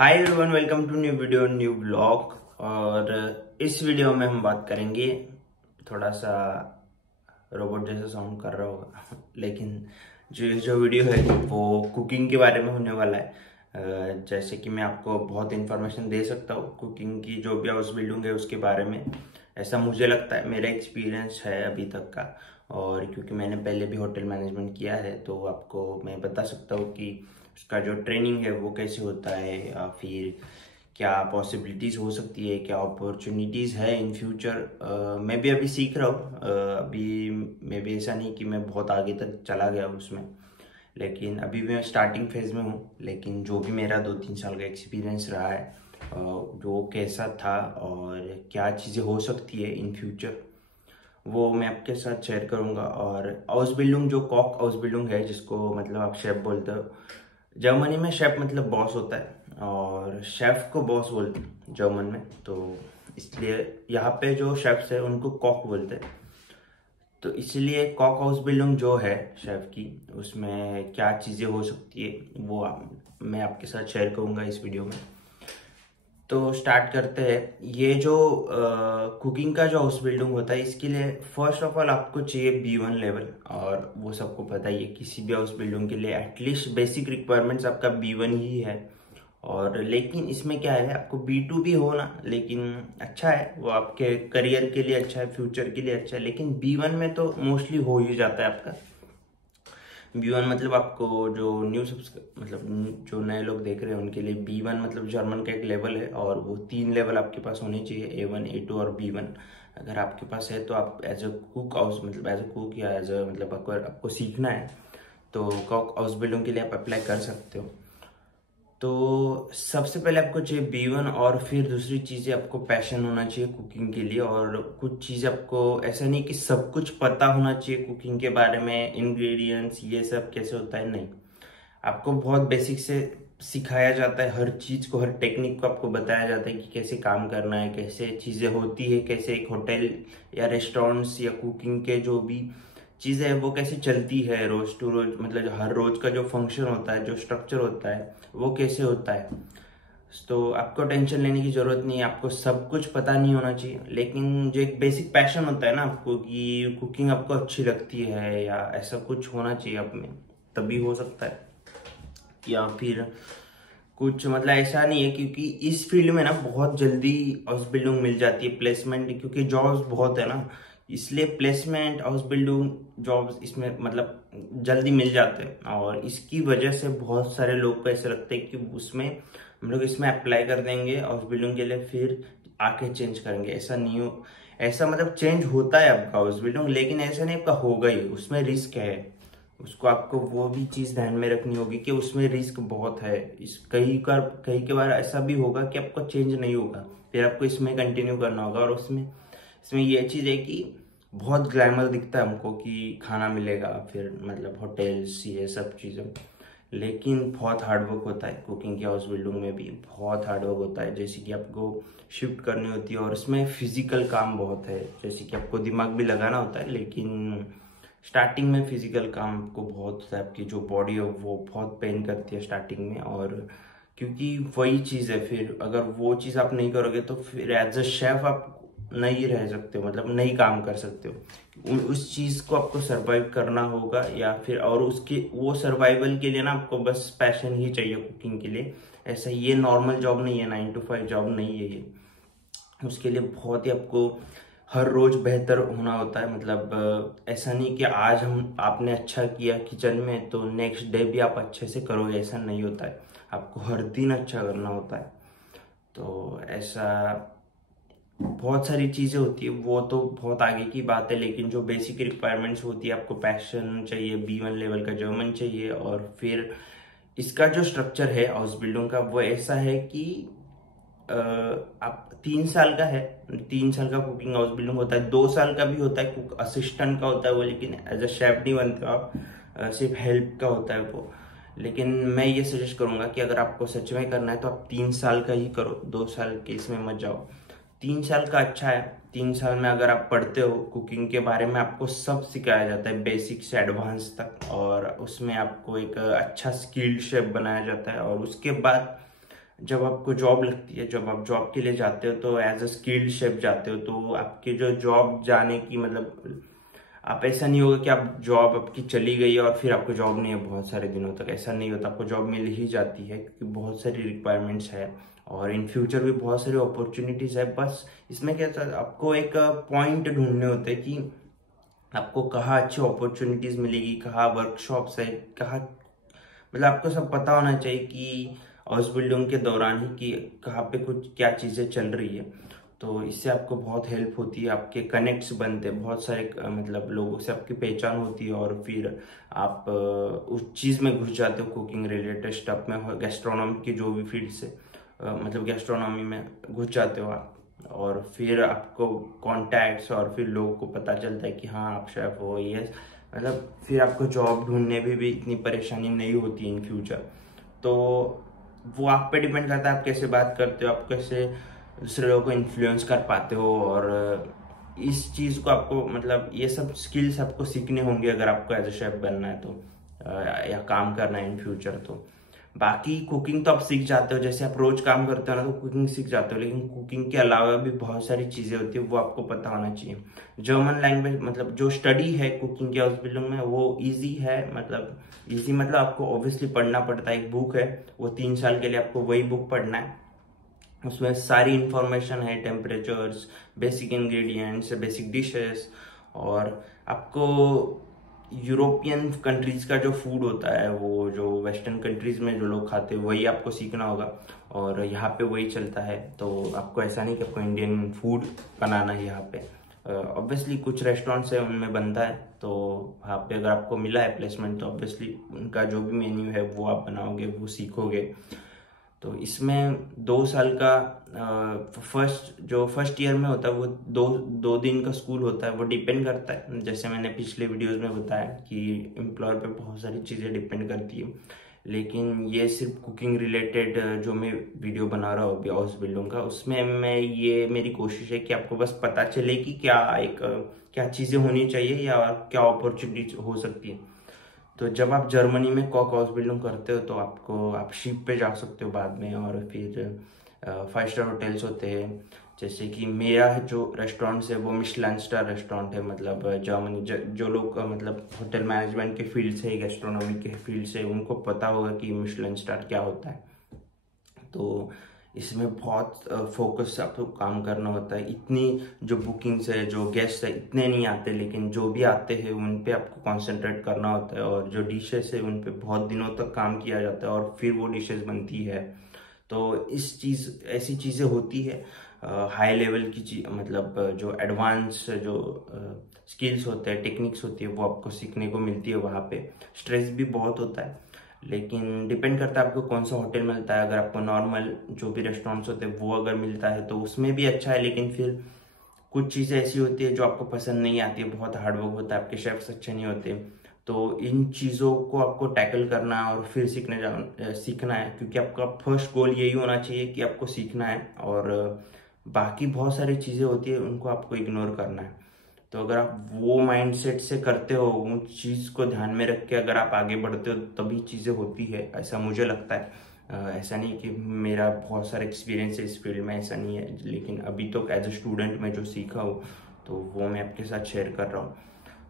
Hi everyone, welcome to new video new blog. और इस video में हम बात करेंगे, थोड़ा सा रोबोट जैसा साउंड कर रहा होगा लेकिन जो वीडियो है वो कुकिंग के बारे में होने वाला है। जैसे कि मैं आपको बहुत इन्फॉर्मेशन दे सकता हूँ कुकिंग की, जो भी हाउस बिल्डिंग है उसके बारे में। ऐसा मुझे लगता है, मेरा एक्सपीरियंस है अभी तक का। और क्योंकि मैंने पहले भी होटल मैनेजमेंट किया है तो आपको मैं बता सकता हूँ कि उसका जो ट्रेनिंग है वो कैसे होता है, या फिर क्या पॉसिबिलिटीज़ हो सकती है, क्या अपॉर्चुनिटीज़ है इन फ्यूचर। मैं भी अभी सीख रहा हूँ। अभी मैं भी ऐसा नहीं कि मैं बहुत आगे तक चला गया उसमें, लेकिन अभी भी मैं स्टार्टिंग फेज में हूँ। लेकिन जो भी मेरा 2-3 साल का एक्सपीरियंस रहा है, जो कैसा था और क्या चीज़ें हो सकती है इन फ्यूचर, वो मैं आपके साथ शेयर करूंगा। और हाउस बिल्डिंग, जो कॉक हाउस बिल्डिंग है, जिसको मतलब आप शेफ बोलते हो, जर्मनी में शेफ मतलब बॉस होता है और शेफ को बॉस बोलते हैं जर्मन में। तो इसलिए यहाँ पे जो शेफ्स है उनको कॉक बोलते हैं। तो इसलिए कॉक हाउस बिल्डिंग जो है शेफ की, उसमें क्या चीज़ें हो सकती है वो मैं आपके साथ शेयर करूंगा इस वीडियो में। तो स्टार्ट करते हैं। ये जो कुकिंग का जो हाउस बिल्डिंग होता है, इसके लिए फर्स्ट ऑफ ऑल आपको चाहिए B1 लेवल। और वो सबको पता ही है, किसी भी हाउस बिल्डिंग के लिए एटलीस्ट बेसिक रिक्वायरमेंट्स आपका B1 ही है। और लेकिन इसमें क्या है, आपको B2 भी हो ना, लेकिन अच्छा है, वो आपके करियर के लिए अच्छा है, फ्यूचर के लिए अच्छा है। लेकिन B1 में तो मोस्टली हो ही जाता है आपका। B1 मतलब आपको जो मतलब जो नए लोग देख रहे हैं उनके लिए B1 मतलब जर्मन का एक लेवल है, और वो 3 लेवल आपके पास होने चाहिए, A1 A2 और B1। अगर आपके पास है तो आप एज अ कुक हाउस मतलब एज अ कुक या एज अ मतलब आपको सीखना है तो कुक हाउस बिल्डिंग के लिए आप अप्लाई कर सकते हो। तो सबसे पहले आपको चाहिए B1, और फिर दूसरी चीज़ें आपको पैशन होना चाहिए कुकिंग के लिए। और कुछ चीज़ आपको ऐसा नहीं कि सब कुछ पता होना चाहिए कुकिंग के बारे में, इंग्रेडिएंट्स ये सब कैसे होता है, नहीं। आपको बहुत बेसिक से सिखाया जाता है, हर चीज़ को, हर टेक्निक को आपको बताया जाता है कि कैसे काम करना है, कैसे चीज़ें होती है, कैसे एक होटल या रेस्टोरेंट्स या कुकिंग के जो भी चीज़ें है वो कैसे चलती है रोज टू रोज, मतलब जो हर रोज का जो फंक्शन होता है, जो स्ट्रक्चर होता है वो कैसे होता है। तो आपको टेंशन लेने की जरूरत नहीं है, आपको सब कुछ पता नहीं होना चाहिए। लेकिन जो एक बेसिक पैशन होता है ना आपको, कि कुकिंग आपको अच्छी लगती है या ऐसा कुछ होना चाहिए आप में, तभी हो सकता है। या फिर कुछ मतलब ऐसा नहीं है, क्योंकि इस फील्ड में ना बहुत जल्दी हाउस बिल्डिंग मिल जाती है, प्लेसमेंट, क्योंकि जॉब्स बहुत है ना, इसलिए प्लेसमेंट हाउस बिल्डिंग जॉब्स इसमें मतलब जल्दी मिल जाते हैं। और इसकी वजह से बहुत सारे लोग को ऐसा लगता है कि उसमें हम लोग इसमें अप्लाई कर देंगे हाउस बिल्डिंग के लिए, फिर आके चेंज करेंगे। ऐसा नहीं हो, ऐसा मतलब चेंज होता है आपका हाउस बिल्डिंग, लेकिन ऐसा नहीं आपका होगा ही, उसमें रिस्क है। उसको आपको वो भी चीज ध्यान में रखनी होगी कि उसमें रिस्क बहुत है। इस कई के बार ऐसा भी होगा कि आपको चेंज नहीं होगा, फिर आपको इसमें कंटिन्यू करना होगा। और उसमें इसमें ये चीज है कि बहुत ग्लैमर दिखता है हमको कि खाना मिलेगा, फिर मतलब होटल्स ये सब चीजें, लेकिन बहुत हार्ड वर्क होता है कुकिंग के हाउस बिल्डिंग में भी, बहुत हार्ड वर्क होता है। जैसे कि आपको शिफ्ट करनी होती है और उसमें फिजिकल काम बहुत है, जैसे कि आपको दिमाग भी लगाना होता है, लेकिन स्टार्टिंग में फिजिकल काम को बहुत होता है। आपकी जो बॉडी है वो बहुत पेन करती है स्टार्टिंग में। और क्योंकि वही चीज़ है, फिर अगर वो चीज़ आप नहीं करोगे तो फिर एज अ शेफ आप नहीं रह सकते हो, मतलब नहीं काम कर सकते हो। उस चीज़ को आपको सरवाइव करना होगा, या फिर और उसके वो सर्वाइवल के लिए ना आपको बस पैशन ही चाहिए कुकिंग के लिए। ऐसा ये नॉर्मल जॉब नहीं है, 9 to 5 जॉब नहीं है ये। उसके लिए बहुत ही आपको हर रोज बेहतर होना होता है। मतलब ऐसा नहीं कि आज हम आपने अच्छा किया किचन में तो नेक्स्ट डे भी आप अच्छे से करोगे, ऐसा नहीं होता है। आपको हर दिन अच्छा करना होता है। तो ऐसा बहुत सारी चीजें होती है, वो तो बहुत आगे की बात है। लेकिन जो बेसिक रिक्वायरमेंट्स होती है, आपको पैशन चाहिए, B1 लेवल का जर्मन चाहिए। और फिर इसका जो स्ट्रक्चर है हाउस बिल्डिंग का, वो ऐसा है कि आप 3 साल का है, 3 साल का कुकिंग हाउस बिल्डिंग होता है। 2 साल का भी होता है, कुक असिस्टेंट का होता है वो, लेकिन एज अ शेफ नहीं बनते आप, सिर्फ हेल्प का होता है वो। लेकिन मैं ये सजेस्ट करूंगा कि अगर आपको सच में करना है तो आप 3 साल का ही करो, 2 साल के इसमें मत जाओ। 3 साल का अच्छा है। 3 साल में अगर आप पढ़ते हो कुकिंग के बारे में, आपको सब सिखाया जाता है बेसिक से एडवांस तक, और उसमें आपको एक अच्छा स्किल्ड शेफ बनाया जाता है। और उसके बाद जब आपको जॉब लगती है, जब आप जॉब के लिए जाते हो तो एज अ स्किल्ड शेफ जाते हो, तो आपके जो जॉब जाने की मतलब आप ऐसा नहीं होगा कि आप जॉब आपकी चली गई और फिर आपको जॉब नहीं है बहुत सारे दिनों तक, ऐसा नहीं होता। आपको जॉब मिल ही जाती है क्योंकि बहुत सारी रिक्वायरमेंट्स है और इन फ्यूचर भी बहुत सारी अपॉर्चुनिटीज है। बस इसमें क्या था, आपको एक पॉइंट ढूंढने होते हैं कि आपको कहाँ अच्छी अपॉर्चुनिटीज मिलेगी, कहाँ वर्कशॉप्स है, कहाँ मतलब आपको सब पता होना चाहिए कि हाउस बिल्डिंग के दौरान ही कि कहाँ पे कुछ क्या चीज़ें चल रही है। तो इससे आपको बहुत हेल्प होती है, आपके कनेक्ट्स बनते हैं, बहुत सारे मतलब लोगों से आपकी पहचान होती है और फिर आप उस चीज़ में घुस जाते हो, कुकिंग रिलेटेड स्टफ में, गैस्ट्रोनॉमी की जो भी फील्ड से मतलब गैस्ट्रोनॉमी में घुस जाते हो आप। और फिर आपको कॉन्टैक्ट्स और फिर लोगों को पता चलता है कि हाँ आप शेफ हो, ये मतलब फिर आपको जॉब ढूंढने में भी इतनी परेशानी नहीं होती इन फ्यूचर। तो वो आप पे डिपेंड करता है आप कैसे बात करते हो, आप कैसे दूसरे लोगों को इन्फ्लुएंस कर पाते हो। और इस चीज़ को आपको मतलब ये सब स्किल्स आपको सीखने होंगे अगर आपको एज अ शेफ बनना है तो या काम करना है इन फ्यूचर। तो बाकी कुकिंग तो आप सीख जाते हो, जैसे आप रोज काम करते हो ना तो कुकिंग सीख जाते हो, लेकिन कुकिंग के अलावा भी बहुत सारी चीजें होती है वो आपको पता होना चाहिए। जर्मन लैंग्वेज मतलब जो स्टडी है कुकिंग के हाउस बिल्डिंग में वो इजी है, मतलब इजी मतलब आपको ऑब्वियसली पढ़ना पड़ता है। एक बुक है, वो 3 साल के लिए आपको वही बुक पढ़ना है। उसमें सारी इंफॉर्मेशन है, temperatures, basic ingredients, basic dishes. और आपको यूरोपियन कंट्रीज का जो फूड होता है, वो जो वेस्टर्न कंट्रीज में जो लोग खाते हैं वही आपको सीखना होगा और यहाँ पे वही चलता है। तो आपको ऐसा नहीं कि आपको इंडियन फूड बनाना है यहाँ पे। ऑब्वियसली कुछ रेस्टोरेंट्स है उनमें बनता है, तो वहाँ पे अगर आपको मिला है प्लेसमेंट तो ऑब्वियसली उनका जो भी मेन्यू है वो आप बनाओगे, वो सीखोगे। तो इसमें 2 साल का फर्स्ट ईयर में होता है वो दो दो दिन का स्कूल होता है। वो डिपेंड करता है, जैसे मैंने पिछले वीडियोस में बताया कि एम्प्लॉयर पे बहुत सारी चीज़ें डिपेंड करती है। लेकिन ये सिर्फ कुकिंग रिलेटेड जो मैं वीडियो बना रहा हूँ अभी हाउस बिल्डिंग का, उसमें मैं ये मेरी कोशिश है कि आपको बस पता चले कि क्या चीज़ें होनी चाहिए या क्या अपॉर्चुनिटी हो सकती है। तो जब आप जर्मनी में कॉक हाउस बिल्डिंग करते हो तो आप शिप पे जा सकते हो बाद में। और फिर 5 स्टार होटल्स होते हैं, जैसे कि मेरा जो रेस्टोरेंट्स है वो मिशेलिन स्टार रेस्टोरेंट है। मतलब जर्मनी जो लोग मतलब होटल मैनेजमेंट के फील्ड से, गैस्ट्रोनॉमी के फील्ड से, उनको पता होगा कि मिशेलिन स्टार क्या होता है। तो इसमें बहुत फोकस से आपको काम करना होता है। इतनी जो बुकिंग्स है, जो गेस्ट है इतने नहीं आते, लेकिन जो भी आते हैं उन पे आपको कंसंट्रेट करना होता है। और जो डिशेस है उन पे बहुत दिनों तक काम किया जाता है और फिर वो डिशेस बनती है। तो ऐसी चीज़ें होती है। हाई लेवल की चीज मतलब जो एडवांस जो स्किल्स होते हैं, टेक्निक्स होती है, वो आपको सीखने को मिलती है वहाँ पे। स्ट्रेस भी बहुत होता है, लेकिन डिपेंड करता है आपको कौन सा होटल मिलता है। अगर आपको नॉर्मल जो भी रेस्टोरेंट्स होते हैं वो अगर मिलता है तो उसमें भी अच्छा है, लेकिन फिर कुछ चीज़ें ऐसी होती है जो आपको पसंद नहीं आती है, बहुत हार्डवर्क होता है, आपके शेफ्स अच्छे नहीं होते। तो इन चीज़ों को आपको टैकल करना है और फिर सीखना है, क्योंकि आपका फर्स्ट गोल यही होना चाहिए कि आपको सीखना है। और बाकी बहुत सारी चीज़ें होती है उनको आपको इग्नोर करना है। तो अगर आप वो माइंडसेट से करते हो, उन चीज़ को ध्यान में रख के अगर आप आगे बढ़ते हो तभी चीज़ें होती है, ऐसा मुझे लगता है। ऐसा नहीं कि मेरा बहुत सारा एक्सपीरियंस है इस फील्ड में, ऐसा नहीं है, लेकिन अभी तो एज अ स्टूडेंट मैं जो सीखा हूँ तो वो मैं आपके साथ शेयर कर रहा हूँ।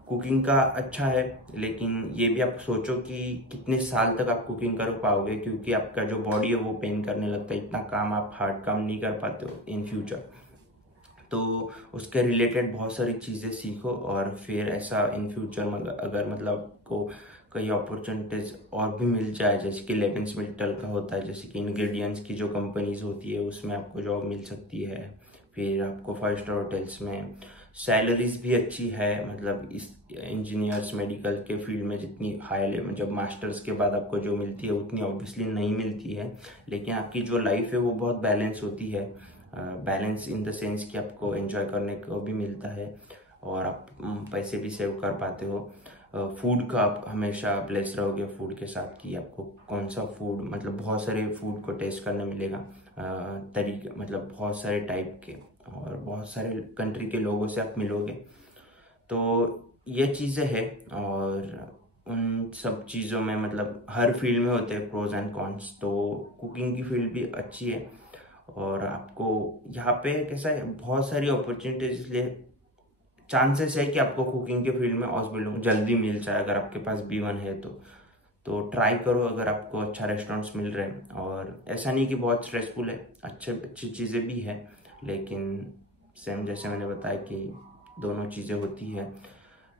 कुकिंग का अच्छा है, लेकिन ये भी आप सोचो कि कितने साल तक आप कुकिंग कर पाओगे, क्योंकि आपका जो बॉडी है वो पेन करने लगता है, इतना काम आप हार्ड काम नहीं कर पाते हो इन फ्यूचर। तो उसके रिलेटेड बहुत सारी चीज़ें सीखो और फिर ऐसा इन फ्यूचर में अगर मतलब को कई अपॉर्चुनिटीज़ और भी मिल जाए, जैसे कि लेवेंस मिल्टन का होता है, जैसे कि इंग्रेडिएंट्स की जो कंपनीज होती है उसमें आपको जॉब मिल सकती है। फिर आपको 5 स्टार होटल्स में सैलरीज भी अच्छी है, मतलब इस इंजीनियर्स मेडिकल के फील्ड में जितनी हाई लेवल जब मास्टर्स के बाद आपको जो मिलती है उतनी ऑब्वियसली नहीं मिलती है, लेकिन आपकी जो लाइफ है वो बहुत बैलेंस होती है। बैलेंस इन द सेंस कि आपको एंजॉय करने को भी मिलता है और आप पैसे भी सेव कर पाते हो। फूड का आप हमेशा ब्लेस रहोगे फूड के साथ कि आपको कौन सा फूड, मतलब बहुत सारे फूड को टेस्ट करने मिलेगा, तरीके मतलब बहुत सारे टाइप के, और बहुत सारे कंट्री के लोगों से आप मिलोगे। तो ये चीज़ें हैं और उन सब चीज़ों में मतलब हर फील्ड में होते हैं प्रोज एंड कॉन्स, तो कुकिंग की फील्ड भी अच्छी है और आपको यहाँ पे कैसा है बहुत सारी अपॉर्चुनिटीज, इसलिए चांसेस है कि आपको कुकिंग के फील्ड में हॉस्पिटल जल्दी मिल जाए अगर आपके पास B1 है तो ट्राई करो अगर आपको अच्छा रेस्टोरेंट्स मिल रहे हैं। और ऐसा नहीं कि बहुत स्ट्रेसफुल है, अच्छी चीज़ें भी है, लेकिन सेम जैसे मैंने बताया कि दोनों चीज़ें होती है।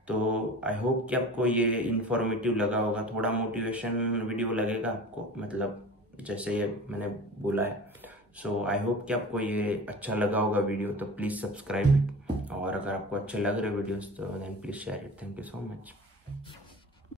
तो आई होप कि आपको ये इन्फॉर्मेटिव लगा होगा, थोड़ा मोटिवेशन वीडियो लगेगा आपको, मतलब जैसे ये मैंने बोला है। सो आई होप कि आपको ये अच्छा लगा होगा वीडियो, तो प्लीज़ सब्सक्राइब, और अगर आपको अच्छे लग रहे वीडियोस तो then please share it. Thank you so much.